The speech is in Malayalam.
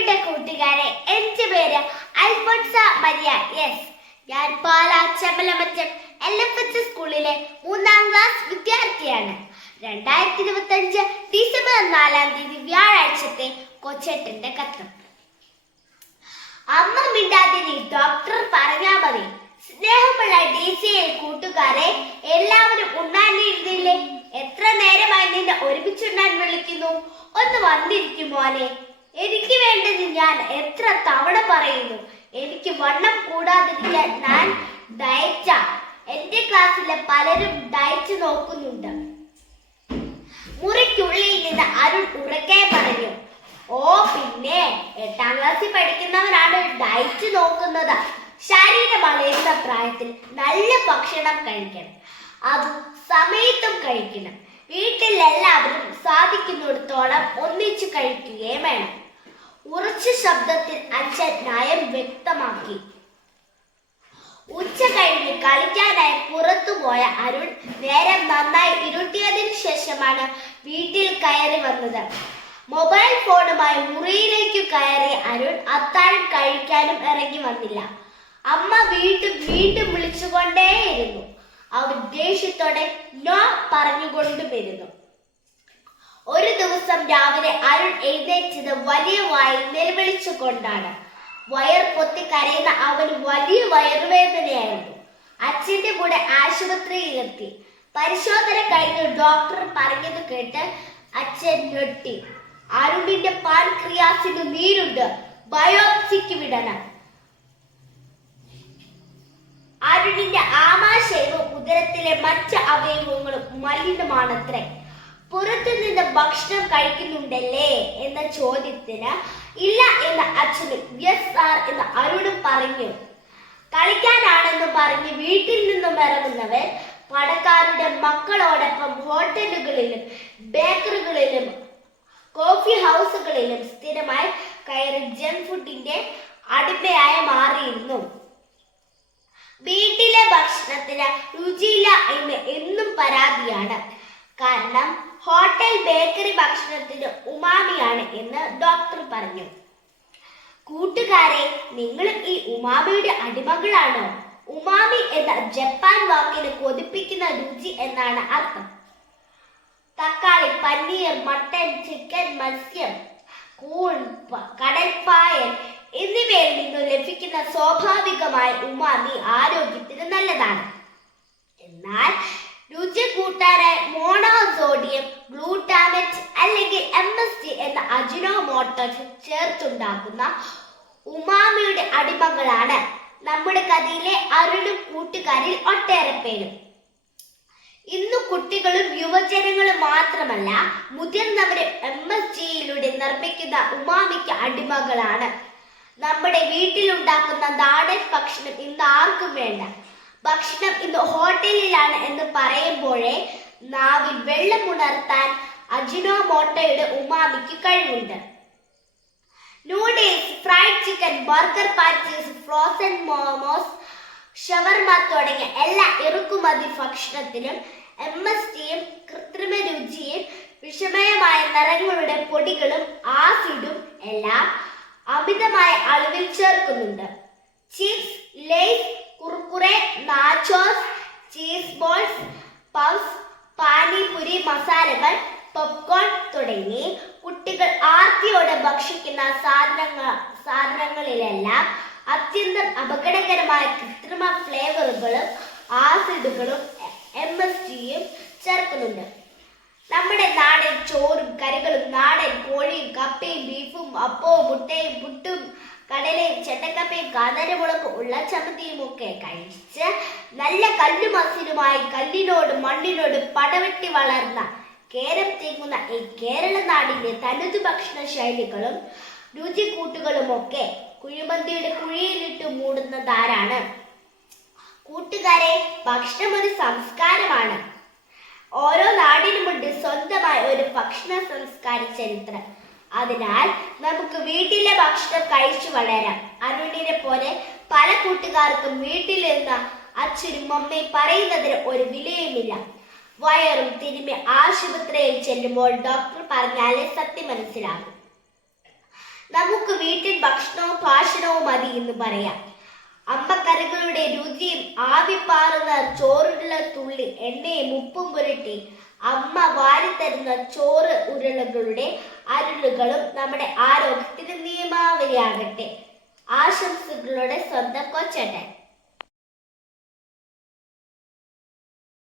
പ്രിയപ്പെട്ട കൂട്ടുകാരെ എന്റെ പേര് അൽഫോൺസ മരിയ. യെസ് ഞാൻ Pala Chemmalamattam L F H സ്കൂളിലെ മൂന്നാം ക്ലാസ് വിദ്യാർത്ഥിയാണ്. രണ്ടായിരത്തി ഇരുപത്തി അഞ്ച് ഡിസംബർ നാലാം തീയതി വ്യാഴാഴ്ചത്തെ കൊച്ചേട്ടന്റെ കത്ത്. അമ്മ മിണ്ടാതിരി ഡോക്ടർ പറഞ്ഞാ എനിക്ക് വേണ്ടത് ഞാൻ എത്ര തവണ പറയുന്നു? എനിക്ക് വണ്ണം കൂടാതിരിക്കാൻ ഞാൻ ഡയറ്റ. എന്റെ ക്ലാസ്സിലെ പലരും ഡയറ്റ് നോക്കുന്നുണ്ട്. മുറിക്കുള്ളിൽ നിന്ന് അരുൺ ഉറക്കെ പറഞ്ഞു ഓ പിന്നെ എട്ടാം ക്ലാസ്സിൽ പഠിക്കുന്നവരാണ് ഡയറ്റ് നോക്കുന്നത്. ശരീരം വളരുന്ന പ്രായത്തിൽ നല്ല ഭക്ഷണം കഴിക്കണം. അത് സമയത്തും കഴിക്കണം. വീട്ടിലെല്ലാവരും സാധിക്കുന്നിടത്തോളം ഒന്നിച്ചു കഴിക്കുകയും വേണം. ഉറച്ച ശബ്ദത്തിൽ അച്ഛൻ നയം വ്യക്തമാക്കി. ഉച്ച കഴിഞ്ഞ് കളിക്കാനായി പുറത്തുപോയ അരുൺ നേരം നന്നായി ഇരുട്ടിയതിനു ശേഷമാണ് വീട്ടിൽ കയറി വന്നത്. മൊബൈൽ ഫോണുമായി മുറിയിലേക്ക് കയറി അരുൺ അത്താഴം കഴിക്കാനും ഇറങ്ങി വന്നില്ല. അമ്മ വീണ്ടും വീണ്ടും വിളിച്ചുകൊണ്ടേയിരുന്നു. അവർ ദേഷ്യത്തോടെ നോ പറഞ്ഞുകൊണ്ടും വരുന്നു ഒരു ദിവസം രാവിലെ അരുൺ എഴുന്നേറ്റത് വലിയ വായി നിലവിളിച്ചുകൊണ്ടാണ്. വയർ പൊത്തി കരയുന്ന അവന് വലിയ വയറുവേദനയായിരുന്നു. അച്ഛന്റെ കൂടെ ആശുപത്രിയിലെത്തി. പരിശോധന കഴിഞ്ഞ് ഡോക്ടർ പറഞ്ഞത് കേട്ട് അച്ഛൻ ഞെട്ടി. അരുണിന്റെ പാൻക്രിയാസിന് നീരുണ്ട്. ബയോപ്സിക്ക് വിടണം. അരുണിന്റെ ആമാശയവും ഉദരത്തിലെ മറ്റ് അവയവങ്ങളും മലിനമാണത്രേ. പുറത്തു നിന്ന് ഭക്ഷണം കഴിക്കുന്നുണ്ടല്ലേ എന്ന ചോദ്യത്തിന് ഇല്ല എന്ന അച്ഛനും യെസ് സാർ എന്ന് അരുണും പറഞ്ഞു. കളിക്കാനാണെന്ന് പറഞ്ഞ് വീട്ടിൽ നിന്നും ഇറങ്ങുന്നവർ പണക്കാരുടെ മക്കളോടൊപ്പം ഹോട്ടലുകളിലും ബേക്കറികളിലും കോഫി ഹൗസുകളിലും സ്ഥിരമായി കയറി ജങ്ക് ഫുഡിന്റെ അടിമയായി മാറിയിരുന്നു. വീട്ടിലെ ഭക്ഷണത്തിന് രുചിയില്ല എന്ന് എന്നും പരാതിയാണ്. കാരണം ഹോട്ടൽ ബേക്കറി ഭക്ഷണത്തിന് ഉമാമിയാണ് എന്ന് ഡോക്ടർ പറഞ്ഞു. കൂട്ടുകാരെ നിങ്ങളും ഈ ഉമാമിയുടെ അടിമകളാണോ? ഉമാമി എന്ന ജപ്പാൻ വാക്കിന് കൊതിപ്പിക്കുന്ന രുചി എന്നാണ് അർത്ഥം. തക്കാളി പനീർ മട്ടൻ ചിക്കൻ മത്സ്യം കൂൺ കടൽപ്പായൽ എന്നിവയിൽ നിന്നും ലഭിക്കുന്ന സ്വാഭാവികമായ ഉമാമി ആരോഗ്യത്തിന് നല്ലതാണ് എന്നാൽ രുചി കൂട്ടാനായി മോണോസോഡിയം ഗ്ലൂട്ടാമറ്റ് അല്ലെങ്കിൽ എം എസ് ടി എന്ന അജിനോമോട്ടോ ചേർത്തുണ്ടാക്കുന്ന ഉമാമിയുടെ അടിമകളാണ്. നമ്മുടെ കഥയിലെ അരുളും കൂട്ടുകാരിൽ ഒട്ടേറെ പേരും. ഇന്ന് കുട്ടികളും യുവജനങ്ങളും മാത്രമല്ല മുതിർന്നവരെ എം എസ് ജിയിലൂടെ നിർമ്മിക്കുന്ന ഉമാമിക്ക് അടിമകളാണ്. നമ്മുടെ വീട്ടിലുണ്ടാക്കുന്ന നാടൻ ഭക്ഷണം ഇന്ന് ആർക്കും വേണ്ട. ഭക്ഷണം ഇന്ന് ഹോട്ടലിലാണ് എന്ന് പറയുമ്പോഴേ നാവിൽ വെള്ളമുണർത്താൻ അജിനോമോട്ടോയുടെ ഉമാമിക്ക് കഴിവുണ്ട്. Noodles fried chicken burger patties frozen momos shawarma തുടങ്ങിയ എല്ലാ ഇറക്കുമതി ഭക്ഷണത്തിനും എം എസ് ടിയും കൃത്രിമ രുചിയും വിഷമയമായ നിറങ്ങളുടെ പൊടികളും ആസിഡും എല്ലാം അമിതമായ അളവിൽ ചേർക്കുന്നുണ്ട്. Chips Lays Kurkure nachos cheese balls puffs panipuri മസാലകൾ പോപ്കോൺ തുടങ്ങി കുട്ടികൾ ആർത്തിയോടെ ഭക്ഷിക്കുന്ന സാധനങ്ങൾ സാധനങ്ങളിലെല്ലാം അത്യന്തം അപകടകരമായ കൃത്രിമ ഫ്ലേവറുകളും ആസിഡുകളും എം എസ് ടിയും ചേർക്കുന്നുണ്ട്. നമ്മുടെ നാടൻ ചോറും കറികളും നാടൻ കോഴിയും കപ്പയും ബീഫും അപ്പവും മുട്ടയും പുട്ടും കടലയും ചെണ്ടക്കപ്പയും കാതരമുളകും ഉള്ള ചമ്മന്തിയും ഒക്കെ കഴിച്ച് നല്ല കല്ലുമസിലുമായി കല്ലിനോട് മണ്ണിനോട് പടവെട്ടി വളർന്ന കേരം ഈ കേരള നാടിന്റെ തനതു ഭക്ഷണ ശൈലികളും രുചിക്കൂട്ടുകളുമൊക്കെ കുഴിമന്തിയുടെ കുഴിയിലിട്ട് മൂടുന്നതാരാണ്? കൂട്ടുകാരെ ഭക്ഷണം ഒരു സംസ്കാരമാണ്. ഓരോ നാടിനുമുണ്ട് സ്വന്തമായ ഒരു ഭക്ഷണ സംസ്കാര ചരിത്രം. അതിനാൽ നമുക്ക് വീട്ടിലെ ഭക്ഷണം കഴിച്ചു വളരാം. അരുണിനെ പോലെ പല കൂട്ടുകാർക്കും വീട്ടിൽ നിന്ന് അച്ഛനും അമ്മയും പറയുന്നതിന് ഒരു വിലയുമില്ല. വയറും തിരുമ്മി ആശുപത്രിയിൽ ചെല്ലുമ്പോൾ ഡോക്ടർ പറഞ്ഞാലേ സത്യം മനസ്സിലാകും. നമുക്ക് വീട്ടിൽ ഭക്ഷണവും ഭാഷണവും മതി എന്ന് പറയാം. അമ്മക്കറികളുടെ രുചിയും ആവിപ്പാറുന്ന ചോറുള്ള തുള്ളി എണ്ണയും ഉപ്പും പുരട്ടി അമ്മ വാരിത്തരുന്ന ചോറ് ഉരുളകളുടെ അരുളുകളും നമ്മുടെ ആരോഗ്യത്തിന് നിയമാവലിയാകട്ടെ. ആശംസകളുടെ സ്വന്തം കൊച്ചേട്ടൻ.